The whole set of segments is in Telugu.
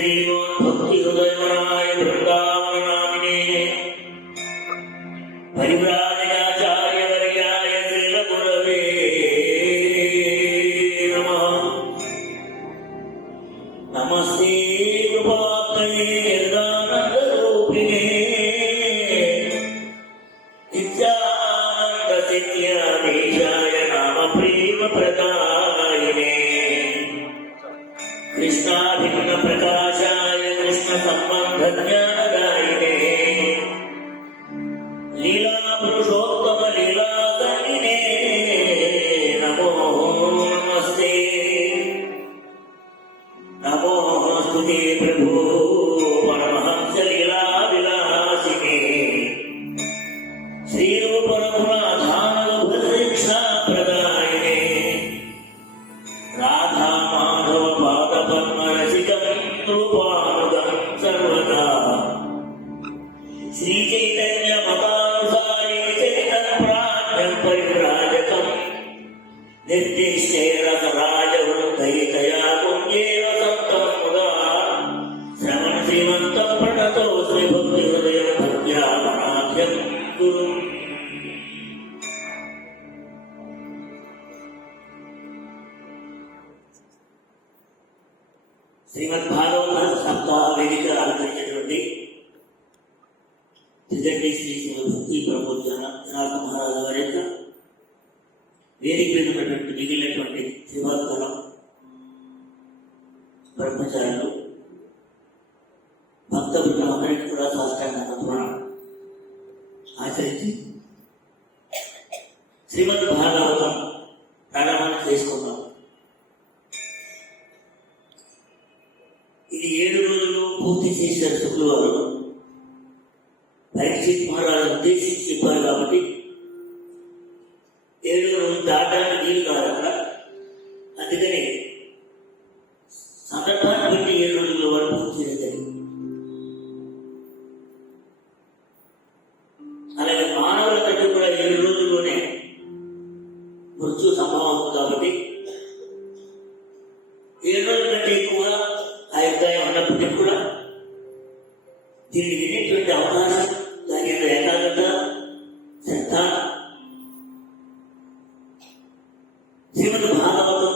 श्रीमोद्भक्ति हृदयवराय वृंदावनामिने परिव्राजकाचार्यवर्याय श्रीलगुरवे नमः। नमस्ते कृपात्मने निर्दानन्दरूपिणे नित्यानन्दसिद्ध्याधीशाय नामप्रेमप्रदायिने कृष्णाभिन्नप्रकाशाय कृष्णसम्बन्धज्ञानदायिने लीलापुरुषोत्तमलीलाकर्णिने नमो नमस्ते। नमो स्तुते प्रभो परमहंसलीलाविलासिने श्रीरूपरघुनाथानवभद्रदीक्षाप्रदायिने राधा माधव पादपद्मरसिकं रूपानुगं सर्वदा श्रीचैतन्यमतानुसारे चरितप्राज्ञं परिव्राजकं निर्दिष्टे रसराजवृद्धैकया पुण्येव सप्तं मुदा श्रवण श्रीमन्तं प्रणतोऽस्मि भक्तिहृदयं भक्त्यामनाभ्यं गुरुम्। శ్రీమద్భాగవత సప్తాహ వేదిక ఆలపించినటువంటి త్రిజటి శ్రీ భక్తి ప్రబోధ జనార్ద మహారాజు గారి యొక్క వేదిక మీద ఉన్నటువంటి మిగిలినటువంటి త్రివర్గం బ్రహ్మచారులు భక్త బృందం అందరికీ కూడా సాష్టాంగ తత్వాన్ని ఆచరించి శ్రీమద్ భాగవతం ప్రారంభం చేసుకున్నాం. ఇది 7 రోజులు పూర్తి చేశారు శుక్రవారం. పరీక్షిత్ మహారాజు ఉద్దేశించి చెప్పారు కాబట్టి 7 రోజులు దాటానికి వీలు కాదు అక్కడ. అందుకని సందర్భాన్ని బట్టి 7 రోజుల వరకు పూర్తి చేయడం జరిగింది. అలాగే మానవుల కంటే కూడా 7 రోజుల్లోనే మృత్యు సంభవం అవుతుంది కాబట్టి 7 రోజుల కంటే ఎక్కువగా అభిప్రాయం ఉన్నప్పటికీ కూడా దీన్ని వినేటువంటి అవకాశం, దాని యొక్క ఏకాగ్రత, శ్రద్ధ, శ్రీమద్ భాగవతం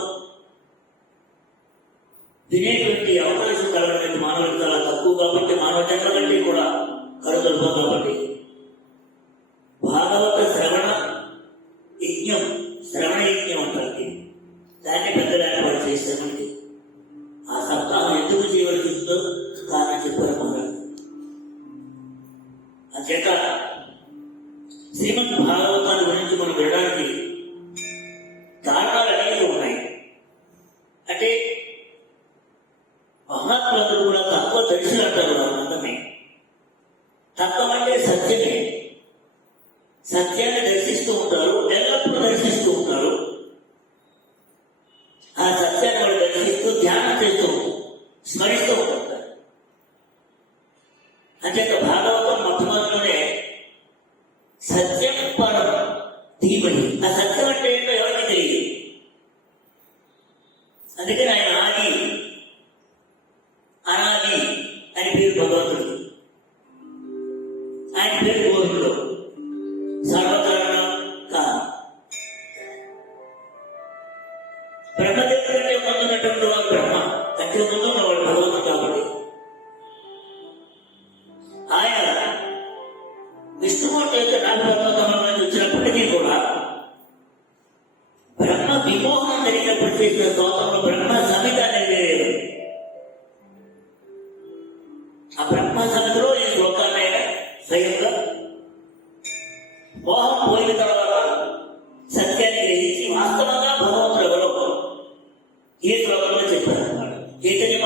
వినేటువంటి అవకాశం కలగడానికి మానవులకు చాలా తక్కువ కాబట్టి, మానవ జన్మ కంటే కూడా కరుదల్పం కాబట్టి భాగవత శ్రవణ యజ్ఞం అంటారు. దాన్ని పెద్దలు ఏర్పాటు చేశామండి. ఆ సప్తాహం ఎందుకు చేయవలసిందో కారణం చెప్పారు మహారాజు. అంచేత శ్రీమద్ భాగవతాన్ని గురించి మనం వినడానికి కారణాలు అనేవి ఉన్నాయి. అంటే మహాత్ములందరూ కూడా తత్వ దర్శనం అంటారు. అందమే తత్వం అంటే సత్యమే. సత్యాన్ని దర్శిస్తూ ఉంటారు, ఎల్లప్పుడూ దర్శిస్తూ ఉంటారు. ఆ సత్యాన్ని వాళ్ళు దర్శిస్తూ ధ్యానం చేస్తూ స్మరిస్తూ ఉంటారు. అంచేత భాగవతం మొట్టమొదటిలోనే సత్యం పరం ధీమహి. ఆ సత్యం అంటే ఏంటో ఎవరికి తెలియదు. అందుకని ఆయన ఆది అనాది అని పేరు భగవంతుడు. ఆయన పేరు గోవిందుడు. సర్వకారణం కాదు. బ్రహ్మదేవుడి కంటే ముందున్నటువంటి వాడు బ్రహ్మ, కంటే ముందున్నవాడు భగవంతుడు. కాబట్టి ఆయన విష్ణుమూర్తి యొక్క నాగభగవంతం నుంచి వచ్చినప్పటికీ కూడా బ్రహ్మ విమోహనం జరిగినప్పుడు చేసిన స్తోత్రంలో బ్రహ్మ సమిత అనేది లేదు. ఆ బ్రహ్మ సమితిలో ఈ శ్లోకాన్ని ఆయన స్వయంగా మోహం పోయిన తర్వాత సత్యాన్ని గ్రహించి వాస్తవంగా భగవంతుడు ఎవరో ఈ శ్లోకంలో చెప్పారు. చైతన్య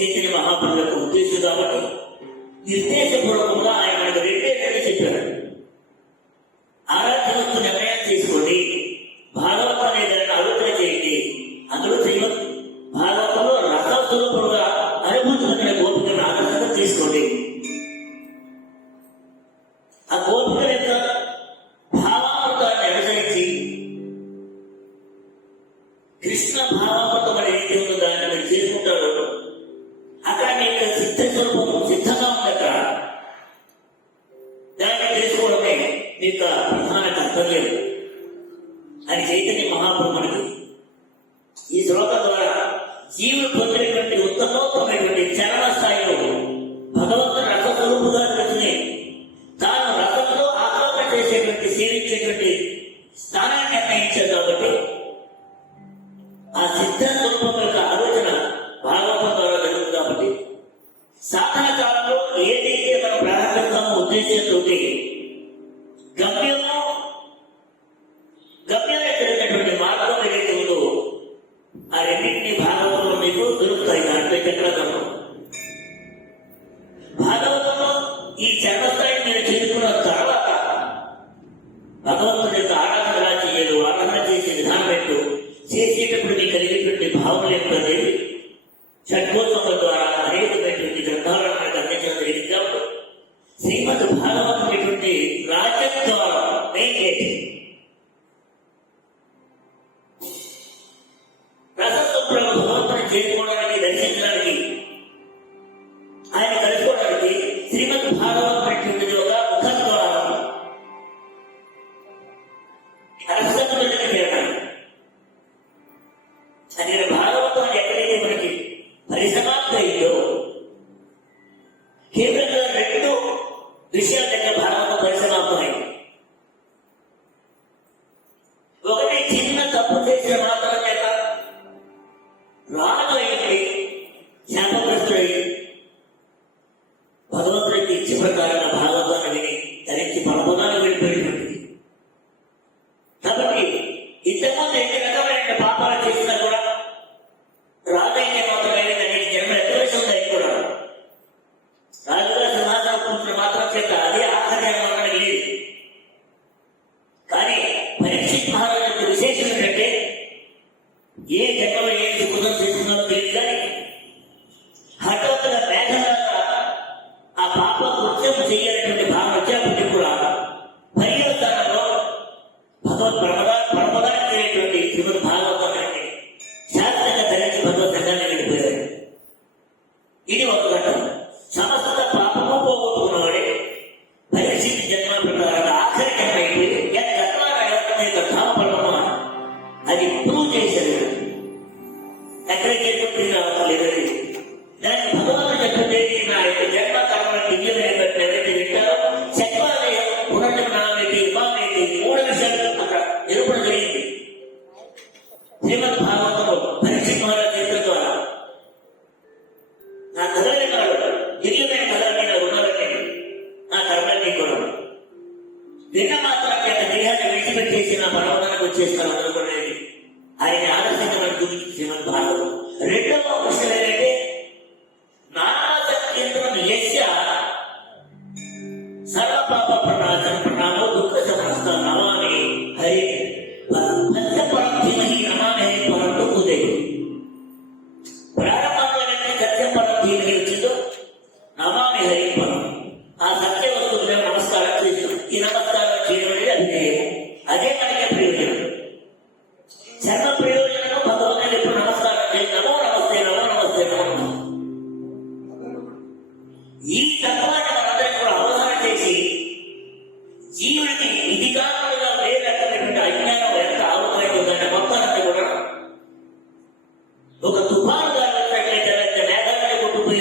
చైతన్య మహాప్రభు యొక్క ఉద్దేశం కాబట్టి నిర్దేశపూర్వకంగా ఆయన మనకు రెండే చెప్పారు. ఆరాధన వస్తు నిర్ణయం చేసుకోండి, భాగవతం అనే దాన్ని ఆలోచన చేయండి. అందులో శ్రీమద్ భాగవతంలో రసస్వరూపంగా అనుభూతి పొందిన గోపికను ఆదర్శంగా తీసుకోండి. ఆ గోపికల యొక్క భావామృతాన్ని అనుసరించి కృష్ణ భావామృతం అనేది ఉందో దాన్ని మీరు చేసుకుంటారు. అక్కడ మీ యొక్క సిద్ధ స్వరూపం సిద్ధంగా ఉంది. అక్కడ దాన్ని చేసుకోవడమే మీ యొక్క ప్రధాన కర్తవ్యం అని చైతన్య మహాప్రభునికి ఈ శ్లోకం ద్వారా జీవులు పొందినటువంటి ఉత్తమోత్తమైనటువంటి చరణ స్థాయిలో భగవంతుని రసస్వరూపుగా తెలిసి తాను రసంలో ఆలోచన చేసేటువంటి సేవించేటువంటి స్థానాన్ని నిర్ణయించారు. కాబట్టి ఆ సిద్ధ స్వరూపం యొక్క ఆలోచన భాగవతం ద్వారా జరుగుతుంది. కాబట్టి సాధన కాలంలో ఏదైతే మనం ప్రారంభిస్తామో ఉద్దేశంతో గమ్యమైనటువంటి మార్గం ఏదైతే ఉందో ఆ రెండింటినీ భాగవతంలో మీకు దొరుకుతాయి. దాంట్లో ఎక్కడ భాగవతంలో ఈ చర్మస్థాయిని మీరు చేరుకున్న తర్వాత భగవంతుని యొక్క ఆరాధన ఎలా చేయాలి, ఆరాధన చేసే విధానం ఏంటో చేసేటప్పుడు మీకు కలిగేటువంటి భావనలు ఏంటంటే షడ్గోత్సవం ద్వారా అనేకమైనటువంటి గ్రంథాలను మనకు అందించడం జరిగింది. కాబట్టి శ్రీమద్ భాగవతం అనేటువంటి రాజద్వారం రసస్వరూపంలో భగవంతుని చేరుకోవడానికి, దర్శించడానికి, ఆయన కలుసుకోవడానికి శ్రీమద్ భాగవతం అనేటువంటి ఒక ముఖద్వారం రసస్వరూపంలో చేరడానికి. అని భాగవతం ఎక్కడైతే మనకి పరిసమాప్తి అయిందో కేవలంగా రెండు విషయాల దగ్గర భాగవతం పరిసమాప్తమైంది. ఒకటి చిన్న తప్పు చేసిన మాత్రం చేత రాజు అయింది, శాపగ్రస్తుడై భగవంతుడికి ఇచ్చి ప్రకారంగా భాగవతాన్ని విని తరించి పరమోదాన్ని వెళ్ళిపోయినటువంటిది. కాబట్టి ఇంతకుముందు ఎన్ని రకమైన పాపాలు చేసినా కూడా రాజు అయితే మాత్రమే అనేక జన్మ ఎత్తవేసింది. అయి కూడా రాజుగా సింహాసనం కూర్చున్న మాత్రం చేత అదే ఆఖరి జన్మ లేదు. కానీ పరీక్షిత్ మహారాజు యొక్క విశేషం ఏంటంటే ఏ జన్మలో ఏ సుఖం చేస్తున్నారో తెలియదు. కానీ హఠాత్తుగా మేఘంగా ఆ పాప కృత్యం చేయాలనేటువంటి భావన వచ్చేప్పటికీ కూడా పర్యవసానంలో భగవత్ పరమదాన్ని చేయటువంటి శ్రీమద్ భాగవతాన్ని శాస్త్రంగా ధరించి భగవత్ సంఘాన్ని వెళ్ళిపోయారు. ఇది ఒక ఘట్టం. సమస్త పాపము పోగొట్టుకున్నవాడే పరీక్షిత్ జన్మ ప్రకారంగా ఆఖరి జన్మ అయిపోయి కథాపడమా అది ప్రూవ్ చేశారు. ఎక్కడ చేరుకుంటే రావాలి దాన్ని భగవంతుడు చెప్తే నా యొక్క జన్మ కర్మల దివ్యమైన ఎవరైతే వింటారో చక్రాలయం పునర్జన్మనామేటి ఇమామేటి మూడు విషయాలు అక్కడ నిరూపణ జరిగింది. శ్రీమద్ భాగవతంలో పరీక్షిత్ మహారాజ్ చేతుల ద్వారా నా కథలని నాడు దివ్యమైన కథలని నా రుణాలని నా కర్మలన్నీ కూడా విన్న మాత్రం చేత దేహాన్ని విడిచిపెట్టేసి నా పరమదానికి వచ్చేస్తాను అనుకునేది ఆయన ఆదర్శంగా మనకు చూపించి శ్రీమద్ భాగవతం. రెండవ విషయం ఏంటంటే నానాసంకీర్తనం యస్య సర్వపాప ప్రణామో దుఃఖ సమస్త నమామి హరి సత్యపరం ధీమహి నమామి హరి పరం దుఃఖుదే. ప్రారంభంలోనే సత్యపరం ధీమహి వచ్చిందో నమామి హరి పరం. ఆ సత్య వస్తువుగా నమస్కారం చేస్తాం. ఈ నమస్కారం చేయడం అనేది అదే మనకే ప్రయోజనం. చర్మ ప్రయోజనం భగవంతుని ఎప్పుడు నమస్కారం చేసి నమో నమస్తే నమో నమస్తే నమో నమస్తే. ఈ తత్వాన్ని మనందరం కూడా అవగాహన చేసి జీవుడికి ఇది కారణంగా వేరే రకమైనటువంటి అజ్ఞానం ఎంత ఆవుతాయిపోతుందంటే మొత్తాన్ని కూడా ఒక తుఫాను గాలి వచ్చినట్లయితే మేఘాన్ని కొట్టుకుపోయి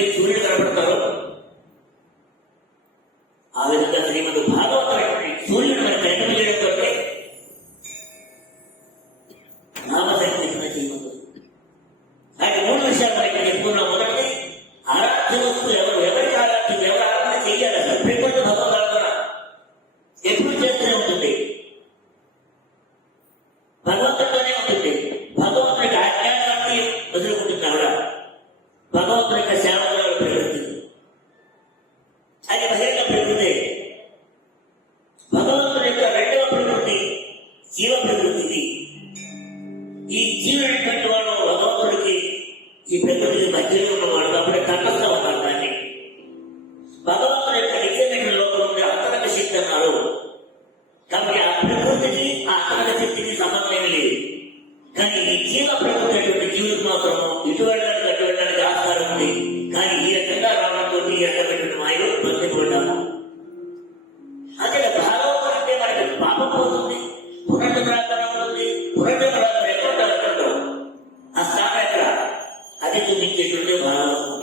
ప్రవృత్తి, అది బహిరంగ ప్రవృత్తి. భగవంతుడి యొక్క రెండవ ప్రవృత్తి జీవ ప్రవృత్తి. ఈ జీవుడైనటువంటి వాడు భగవంతుడికి ఈ ప్రకృతికి మధ్యలో ఉన్నవాడు కాబట్టి తటస్థం అన్నారు. దాన్ని భగవంతుడి యొక్క నిత్యమైన లోపల ఉండే అంతరంగ శక్తి అన్నారు. కాబట్టి ఆ ప్రకృతికి ఆ అంతరంగ శక్తికి సంబంధం లేదు. కానీ ఈ జీవ ప్రకృతి అయినటువంటి జీవుడికి మాత్రం ఇటు వెళ్ళడానికి అటు వెళ్ళడానికి ఆస్కారం ఉంది. కానీ ఈ రకంగా రావడంతో ఈ రకమైనటువంటి మాయలు బంధింపబడ్డాము. అదే భాగవతం అంటే మనకి పాపం పోతుంది, పునర్జన్మరాత్మ ఉంటుంది. పునర్జన్మరాత్మ ఎక్కడ ఆ స్థానం ఎక్కడ అది చూపించేటువంటి భాగవతం.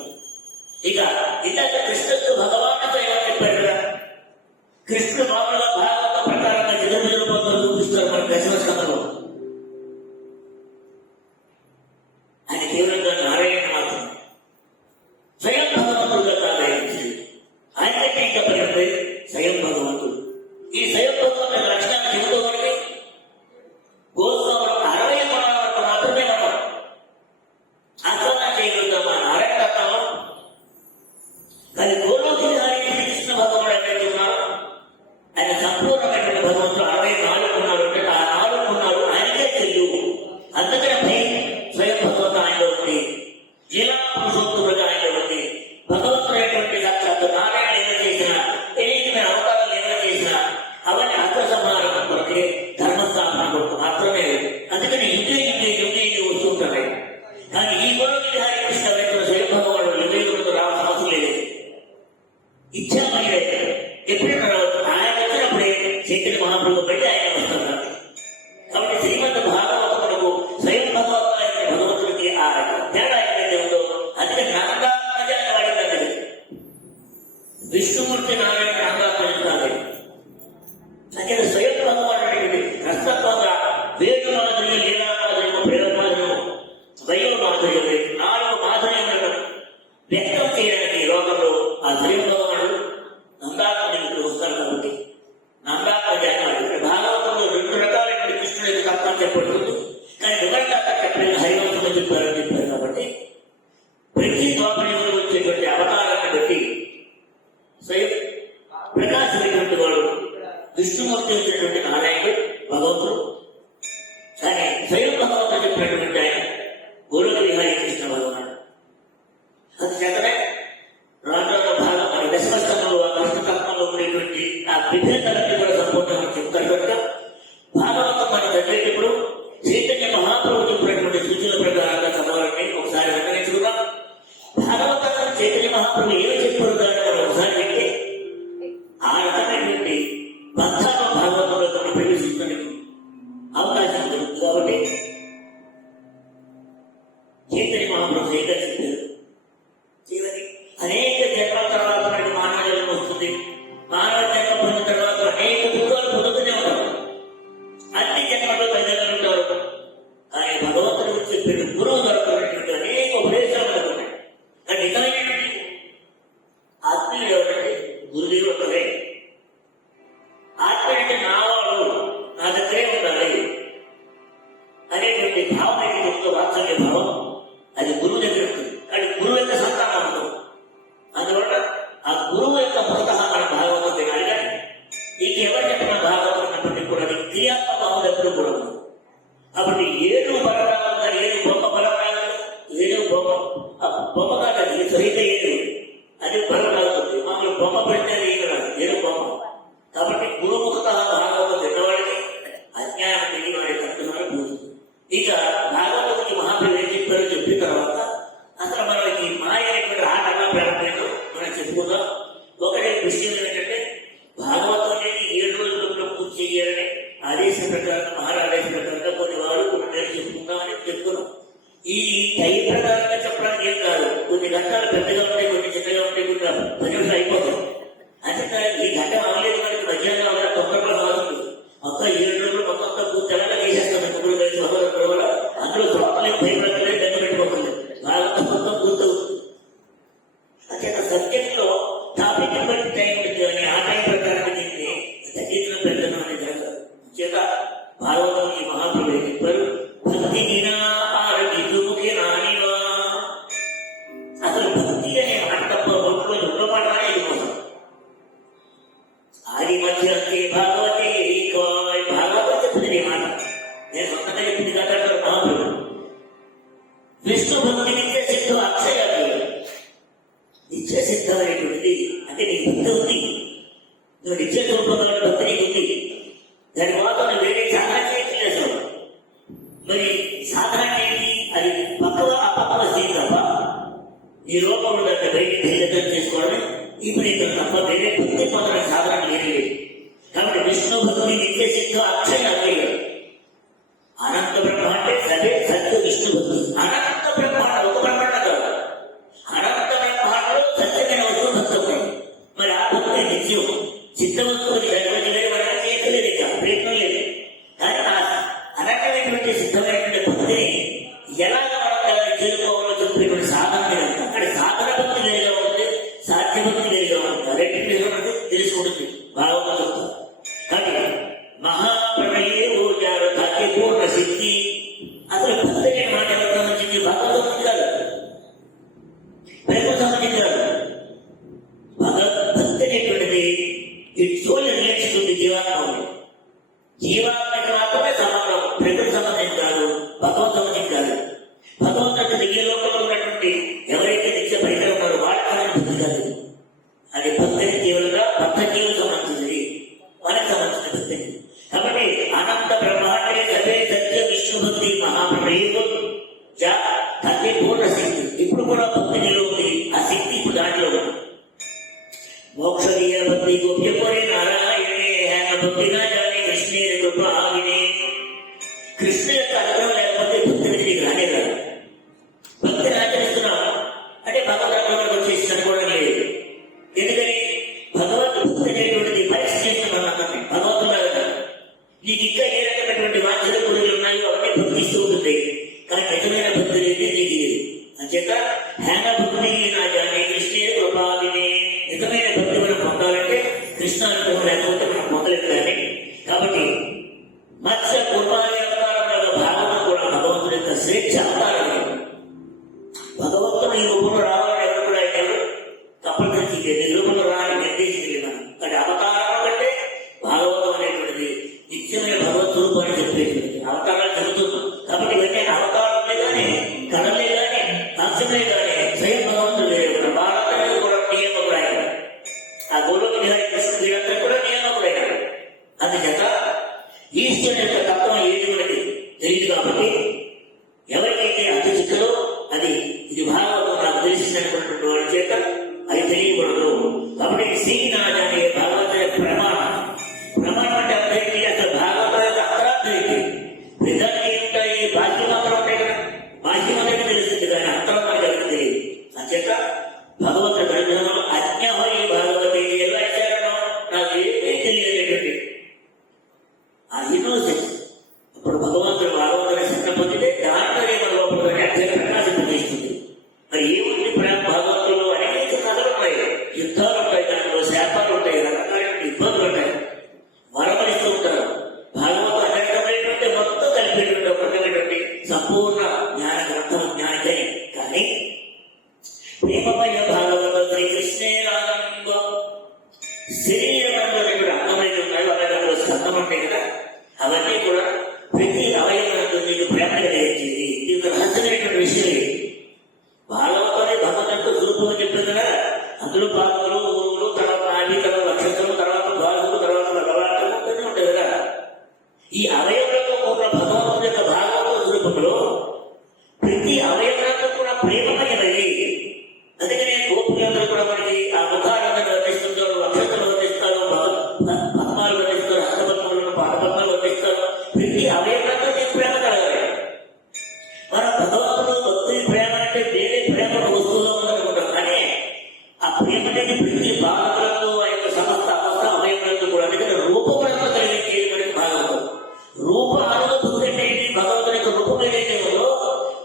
ఇక ఇందాక కృష్ణుడు భగవానుడితో ఏమని చెప్పాడు కదా, కృష్ణుడు మామూలుగా భాగవత ప్రకారంగా జగన్మూల పొందలు చూపిస్తారు మన దశమస్కంధంలో. ఆయన తీవ్రంగా నారాయణ మాత్రం స్వయం భగవంతుడుగా కాదాయించింది. ఆయనకంటే ఇంకా పడిపోయి స్వయం భగవంతుడు. ఈ స్వయం భగవంతుడి లక్షణాలు చెబుతూ గోస్వాములు 60 గుణాల వరకు మాత్రమే మనం ఆచరణ చేయగలుగుతాం ఆ నారాయణ తత్వంలో. కానీ గోలోకి కృష్ణ భగవానుడు ఎక్కడైతే ఉన్నారో ఆయన సంపూర్ణమైనటువంటి భగవంతుడు 64 గుణాలు ఉంటే ఆ 4 గుణాలు ఆయనకే తెలియవు. అందుకనే భయం స్వయం భగవంతుడు ఆయనలో ఉంది, లీలా పురుషోత్తముడుగా ఆయనలో ఉంది. భగవంతుడైనటువంటి సాక్షాత్తు నారాయణ ఏమైనా చేసిన అనేకమైన అవతారాలు ఏమైనా చేసిన అవన్నీ అగ్ర సంహారం కొరకే, ధర్మస్థాపన కొరకు మాత్రమే. అందుకని ఇంకే వస్తుంటాయి. కానీ ఈ గొడవకి హరికృష్ణ వ్యక్తులు స్వయం భగవానుడు వివేకులతో రావాల్సిన అవసరం లేదు. ఇచ్చామయ్యే ఎప్పుడైనా రావచ్చు. ఆయన వచ్చినప్పుడే చైతన్య మహాప్రభు పెట్టి ఆయన వస్తున్నారు. కాబట్టి శ్రీమంత భాగవతములకు స్వయం భగవంతుడికి ఆ తేడా ఏదైతే ఉందో అందుకే నాందాత్మజాన్ని వాడిందండి. విష్ణుమూర్తి నారాయణ నాందాత్మజాలి. అందుకే స్వయం భగవానుడి రసత్వంగా వేరు మాధుర్యం, లీలా మాధుర్యము, ప్రేమ మాధుర్యము, స్వయం మాధుర్యం 4 మాధుర్యములను వ్యక్తం చేయడానికి ఈ లోకంలో ఆ స్వయం భగవానుడు నందాత్మజుడికి వస్తారు. కాబట్టి నందాత్మజాన్ని వాడి భాగవతంలో 2 రకాలైన కృష్ణుడి యొక్క తత్వం చెప్పబడుతుంది. కానీ వివరంగా చెప్పలేదు, హరివంశంలో చెప్పారని చెప్పారు. కాబట్టి ప్రతి ద్వాపరంలో వచ్చేటువంటి అవతారాన్ని బట్టి స్వయం ప్రకాశమైనటువంటి వాడు విష్ణుమూర్తి వచ్చినటువంటి నారాయణుడు భగవంతుడు. కానీ స్వయం భగవంతుడు చెప్పినటువంటి ఆయన గోలోక విహారీ కృష్ణ భగవానుడు. అందుచేతనే రాజుల భాగం మన దశమస్కంధంలో ఆ కృష్ణతత్వంలో ఉండేటువంటి ఆ విభేదాలన్నీ కూడా సంపూర్ణంగా చెప్తారు. కనుక భాగవతం మనం చదివేటప్పుడు చైతన్య మహాప్రభు చెప్పినటువంటి సూచన ప్రకారంగా చదవాలని ఒకసారి నిర్ణయించుకున్నాం. భాగవతాన్ని చైతన్య మహాప్రభు ఏమి చెప్పారు దాన్ని మనం ఒకసారి వింటే ఆ రకమైనటువంటి బంధాలు భాగవతంలో మనం ప్రవేశించడానికి అవకాశం దొరుకుతుంది. కాబట్టి చైతన్య మహాప్రభు ఏదో చెప్పారు, అనేక జన్మల తర్వాత మనకి మానవ జన్మ వస్తుంది. మానవ జన్మ పొందిన తర్వాత అనేక దుఃఖాలు పొందుతూనే ఉంటారు. అన్ని జన్మల్లో తల్లిదండ్రులు ఉంటారు. కానీ భగవంతుడు చెప్పిన గురువు దొరకటువంటి అనేక ఉపదేశాలు మనకు ఉన్నాయి. కానీ నిజమైనటువంటి ఆత్మీయులు ఎవరంటే గురుదేవులు ఒకరే. ఆత్మ అంటే నావాడు, నా దగ్గరే ఉండాలి అనేటువంటి భావన ఏదైతే వాత్సల్య భావం అది గురువు దగ్గర ఉంటుంది. కానీ గురువు యొక్క సంతానం ఉంటుంది. అందువల్ల ఆ గురువు యొక్క పుస్తకం మన భాగవతం తినాలి. కానీ నీకు ఎవరు చెప్పిన భాగవతం ఉన్నప్పటికీ కూడా అది క్రియాత్మక భావం ఎప్పుడు కూడా ఉంది. కాబట్టి 7 బలరాలు 7 బొమ్మ బలరాలు 7 బొమ్మ కాదు, అది సరిగ్గా 7 అది బలరాలుతుంది. మామూలు బొమ్మ పెట్టేది రాదు, 7 బొమ్మ. కాబట్టి గురుముఖత భాగవతం తిన్నవాడికి అజ్ఞానం తిరిగి వాడి కట్టుకుని పోతుంది. ఇక భాగవతుడికి మహాప్రభు ఏం చెప్పారో చెప్పిన తర్వాత అసలు మనకి మాయ అనేటువంటి ఆట ఎలా ప్రారంభమైందో మనం చెప్పుకుందాం. ఒకటి విషయం ఏంటంటే భాగవతం అనేది 7 రోజుల్లో పూర్తి చేయాలని ఆదేశం ప్రకారం మహారాదేశ ప్రకారంగా కొన్ని వారు కొన్ని నెలలు చెప్పుకుందామని చెప్పుకున్నాం. ఈ టైం ప్రకారంగా చెప్పడానికి ఏం కాదు. కొన్ని గంటలు పెద్దగా ఉంటాయి, కొన్ని చిన్నగా ఉంటాయి, కొన్ని 10 నిమిషాలు అయిపోతాయి. అంటే ఈ గంట అవ్వలేదు మనకి మధ్యాహ్నం అవ్వాలి, తొందరగా కావాలి. మొత్తం 7 రోజులు మొత్తం పూర్తి ఎలా చేసేస్తాం. ఎప్పుడు కలిసి ఒకరు వల్ల అందులో తొక్కలేదు, భయపడలేదు, దగ్గర పెట్టుకోలేదు. భాగవతం మొత్తం పూర్తవుతుంది. అంటే సబ్జెక్ట్ లో టాపిక్ బట్టి టైం పెట్టాలని ఆ టైం ప్రకారం దీన్ని తగ్గించడం పెట్టడం అనేది జరగదు. చేత భాగవతం ఈ మహాప్రభు చెప్పారు, భక్తి అసలు భక్తి అనే మాట ఒక్కొక్క రెండో మాట వెళ్ళిపోతాం. ఆది మధ్యవర్తి భాగవతి భాగవతం చెప్పింది నీ మాట, నేను సొంతంగా చెప్పింది కాదు మహాప్రభు. విష్ణు భక్తి నిత్య సిద్ధం అక్షయ నిత్య సిద్ధమైనటువంటిది. అంటే నీ భక్తి ఉంది, నువ్వు నిత్య రూపంగా భక్తి నీకు ఉంది. దాని తర్వాత నువ్వు వేరే సాధన చేయట్లేదు. మరి సాధన ఏంటి? అది పక్కవ అపక్కవ స్థితి తప్ప ఈ రూపంలో దాన్ని బయటికి బహిర్గతం చేసుకోవడం ఇప్పుడు ఇక్కడ తప్ప వేరే భక్తి పొందడం సాధన లేదు. కాబట్టి విష్ణు భక్తి నిత్య సిద్ధం అక్షయ అవ్వలేదు. అనంత బ్రహ్మ అంటే సదే సత్య విష్ణు భక్తి. అనంత బ్రహ్మాండ ఒక బ్రహ్మాండ కాదు, అనంత బ్రహ్మాండంలో సత్యమైన వస్తువు భక్తి ఉంది. మరి ఆ భక్తి నిత్యం సిద్ధ వస్తువుని చేయలేదు, ఇంకా ప్రయత్నం లేదు. కానీ ఆ అనకమైనటువంటి సిద్ధమైనటువంటి భక్తిని ఎలాగ మనం చేరుకోవాలో చెప్పినటువంటి సాధన అక్కడ సాధన భక్తి వేరుగా ఉంటుంది, సాధ్య భక్తి వేరుగా ఉంటుంది. రెండు తెలుసుకుంటుంది భాగవతం చెప్తారు. కానీ మహాప్రణయే ఊర్జారు భక్తి పూర్ణ సిద్ధి. అసలు భక్తి అనే మాట ఎవరికి సంబంధించి? భగవతం కాదు, ప్రేమకు సంబంధించి కాదు. భక్తి అనేటువంటిది ఇటు సోల్ నిర్ణయిస్తుంది జీవాత్మ. జీవాత్మకి మాత్రమే సంబంధం, ప్రకృతి సంబంధించి కాదు, భగవత్ సంబంధించి కాదు. భగవంతుడు దివ్య లోకంలో ఉన్నటువంటి ఎవరైతే నిత్య పరికరం ఉన్నారో వాళ్ళకి భక్తి కాదు. అది భక్తి కేవలంగా భక్త జీవులకు సంబంధించింది, మనకు సంబంధించిన భక్తి. కాబట్టి అనంత బ్రహ్మాండే సదే సత్య విష్ణు భక్తి మహాప్రయోగం తల్లి పూర్ణ శక్తి. ఇప్పుడు కూడా భక్తి నిలువ ఉంది, ఆ శక్తి ఇప్పుడు దాంట్లో ఉంది. మోక్షదీయ భక్తి గోప్యపోయి నారాయణే హేన భక్తిగా జాని కృష్ణే కృప ఆగినే. కృష్ణ యొక్క అనుగ్రహం లేకపోతే భక్తి నీకు రానే రాదు. భక్తిని ఆచరిస్తున్నాం అంటే భగవద్గీతలోకి వచ్చేసి అనుకోవడం లేదు. ఎందుకని భగవద్భక్తి అనేటువంటిది పరీక్ష చేస్తున్నాం అన్నది భగవంతుడు. నీకు ఇంకా ఏ రకమైనటువంటి వాంఛలు కోరికలు ఉన్నాయో అవన్నీ భక్తిస్తూ ఉంటుంది. కానీ నిజమైన భక్తి అనేది నీకు లేదు. అంచేత హేన భక్తి నా జాని కృష్ణే కృపాగినే. నిజమైన భక్తి మనం పొందాలంటే కృష్ణ అనుగ్రహం లేకపోతే మనం పొందలేదు. కాబట్టి మత్స్య కుర్బాని అవతారంలో భాగవతం కూడా భగవంతుడి యొక్క స్వేచ్ఛ అవతారం. భగవంతుడు ఈ రూపంలో రావాలని ఎవరు కూడా ఎవరు కంపల్సరీ ఈ రూపంలో రావాలని నిర్దేశించలేదు. కానీ అవతారం కంటే భాగవతం అనేటువంటిది నిత్యమైన భగవత్ రూపాన్ని చెప్పేది అవతారాలు చెబుతుంది. కాబట్టి ఇవన్నీ అవతారంలో కానీ కళలే కానీ అంశమే కానీ స్వయం భగవంతుడు లేదు. భారతదేశం కూడా నియమకుడు ఆయన. ఆ గోలోక విహారీ కృష్ణుడు వీరందరూ కూడా నియమకుడు అయినాడు. అందుచేత ఈశ్వరుని యొక్క తత్వం ఏది మనకి తెలియదు. కాబట్టి ఎవరికైతే అతి చిక్కదో అది ఇది భాగవతం నాకు తెలిసినటువంటి వాడి చేత అది తెలియకూడదు. కాబట్టి శ్రీనాథ అనే భాగవత ప్రమాణం. ప్రమాణం అంటే అర్థం అసలు భాగవతం యొక్క అర్థార్థం ఏంటి? నిజానికి ఏమిటాయి? బాహ్యం మాత్రం ఉంటాయి కదా, బాహ్యం అనేది తెలుస్తుంది కానీ అర్థం మనకి తెలియదు. అంచేత భగవంత గ్రంథంలో అజ్ఞమై భాగవతి ఎలా ఇచ్చారనో నాకు ఏమీ తెలియలేటువంటి ఆ ఇన్నోసెన్స్. ఇప్పుడు భగవంతుడు భాగవంతుని శక్తి పొందితే దాంట్లో ఏమో లోపల ప్రకాశింపజేస్తుంది. మరి ఏముంది భాగవంతులు అనేక కథలు ఉంటాయి, యుద్ధాలు ఉంటాయి, దాంట్లో శాపాలు ఉంటాయి, రకరకాల ఇబ్బందులు ఉంటాయి, మరమరిస్తూ ఉంటారు. భాగవతం అనేకమైనటువంటి మొత్తం కలిపేటువంటి ఒకటి సంపూర్ణ జ్ఞాన గ్రంథం జ్ఞానికై. కానీ ప్రేమమయ భాగవతం శ్రీకృష్ణే రామ శరీరంలో కూడా అంగమైతే ఉన్నాయో అలాగే స్కందం ఉంటాయి కదా, అవన్నీ కూడా ప్రతి అవయవంతో మీకు ప్రేమ కలిగించేది. ఇది ఒక రహస్యమైనటువంటి విషయం. భాగవతాన్ని భగవంతుడితో స్వరూపం చెప్తుంది కదా, అందులో పాత్రలు ఊరువులు తర్వాత నాభి తర్వాత నక్షత్రం తర్వాత ద్వాసులు తర్వాత భగవాన్ ఉంటాయి కదా. ఈ అవయవంలో కూడా భగవంతుడి యొక్క భాగవత స్వరూపంలో ప్రతి అవయవంతో కూడా ప్రేమమయమైనది. అందుకనే గోపులందరూ కూడా మనకి ఆ ముఖాలను వర్ణిస్తుంటారు, నక్షత్రాలు వర్ణిస్తారు, పద్మాలు వర్ణిస్తారు, హస్తపద్మాలను పాదపద్మాలు వర్ణిస్తారు. ప్రతి అవయవంతో మీకు ప్రేమ కలగాలి. మన భగవంతుడు భక్తుని ప్రేమ అంటే వేరే ప్రేమ వస్తువులో ఉందనుకుంటాం. కానీ ఆ ప్రేమ అనేది ప్రతి భాగంలో ఆ యొక్క సమస్త అవస్థ అవయవంతో కూడా అందుకని రూపప్రేమ కలిగించేది మనకి భాగవతం. రూప అనుభూతి అంటే భగవంతుని యొక్క రూపం ఏదైతే ఉందో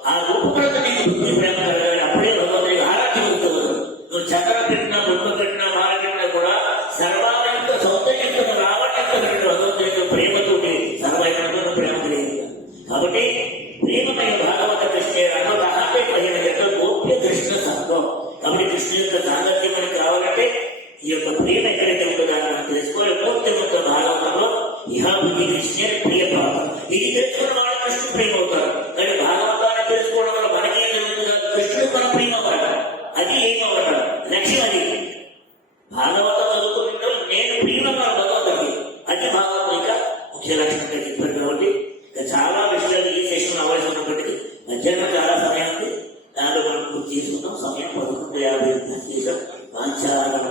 ఆ రూపప్రేమ నీకు బుద్ధి ప్రేమ కలగాలి. అప్పుడే భగవంతునికి ఆరాధ్యం అవుతుంది. నువ్వు చక్ర పెట్టినా బొమ్మ పెట్టినా మాల పెట్టినా కూడా సర్వాలయంతో సౌందర్యంతో రావణ్యంతో భగవంతుని యొక్క ప్రేమతోటి సర్వైన ప్రేమ కలిగింది. కాబట్టి ప్రేమమైన భాగవత కృష్ణ అనుభవ గోప్య కృష్ణ సంఘం. కాబట్టి కృష్ణ యొక్క సాంగత్యం మనకి ఈ యొక్క ప్రేమ ఎక్కడైతే ఉంటుందో మనం తెలుసుకోవాలి. మూర్తిమంత భాగవతంలో ఇహాభుతి కృష్ణ ప్రియ భావం, ఇది తెలుసుకున్న వాళ్ళు కృష్ణుడు ప్రేమ అవుతారు. కానీ భాగవతాన్ని తెలుసుకోవడం వల్ల మనకేం జరుగుతుందో కృష్ణుడు మన ప్రేమ అవ్వడం, అది ఏమవ్వడం లక్ష్యం. అది భాగవతం చదువుకుంటూ నేను ప్రియమన్నా భగవద్గీత, అది భాగవతం ఇంకా ముఖ్య లక్షణంగా చెప్పారు. కాబట్టి ఇంకా చాలా విషయాలు ఈ సెషన్ అవ్వాల్సి ఉన్నప్పటికీ మధ్యాహ్నం చాలా సమయం ఉంది, దాంట్లో మనం పూర్తి చేసుకున్నాం. సమయం 11:50 చేసాం. వాంఛాలను